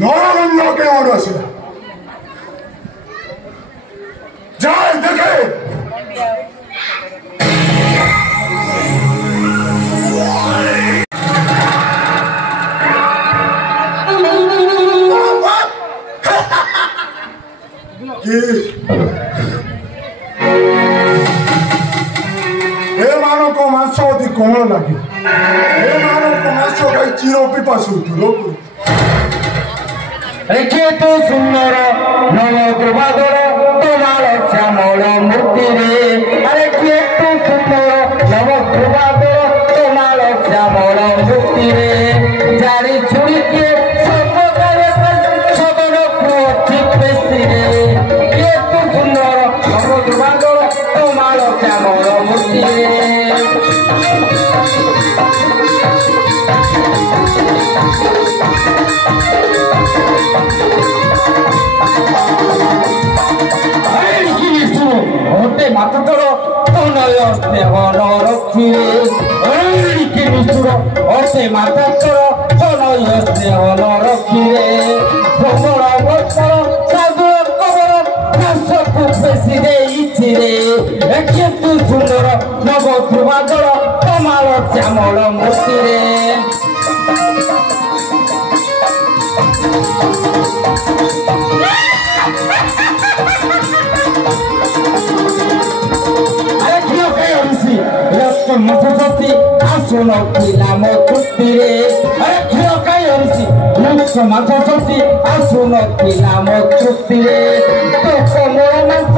নরগন্ধ কেমন আছে যাই দেখে ଏମାନଙ୍କ ମାଂସ ଅତି କୋମଳ ଲାଗେ ଏମାନଙ୍କ ମାଂସ ଖାଇ ଚିର ପିପାସୁ ଲୋକ କେତେ ସୁନ୍ଦର ନବ ଧ୍ରୁବାଦର ତୋମାଳ ଶ୍ୟାମଳ ମୂର୍ତ୍ତିରେ ଆରେ କେତେ ସୁନ୍ଦର ନବ ଧ୍ରୁବାଦର ତୋମାଳ ଶ୍ୟାମଳ ମୂର୍ତ୍ତିରେ ଜାଣି ଛୁଣିକେ ସର୍ବକାରେ ସଦନକୁ ଠିକ ବେଶୀରେ କେତେ ସୁନ୍ଦର ନବ ଧ୍ରୁବାଦର ତୋମାଳ ଶ୍ୟାମଳ ମୂର୍ତ୍ତିରେ মাথা তোর নয় স্নেহ রক্ষিরে কি নিষ্ঠুর অর্থে মাথা তোর নয় স্নেহ রক্ষিরে প্রবল বৎসর সাধুর কবর ঘাসକୁ বেশি ଦେଇଛିରେ କିନ୍ତୁ ସୁନ୍ଦର ନବ ଧ୍ରୁବାଦଳ ତମାଳ ଶ୍ୟାମଳ ମୂର୍ତ୍ତିରେ মথসতি আসন পিলাম তৃপ্তিরে আরে ক্ষীর খাই হরিছি মুখ মথসতি আসন পিলাম তৃপ্তিরে তো কোমল মাংস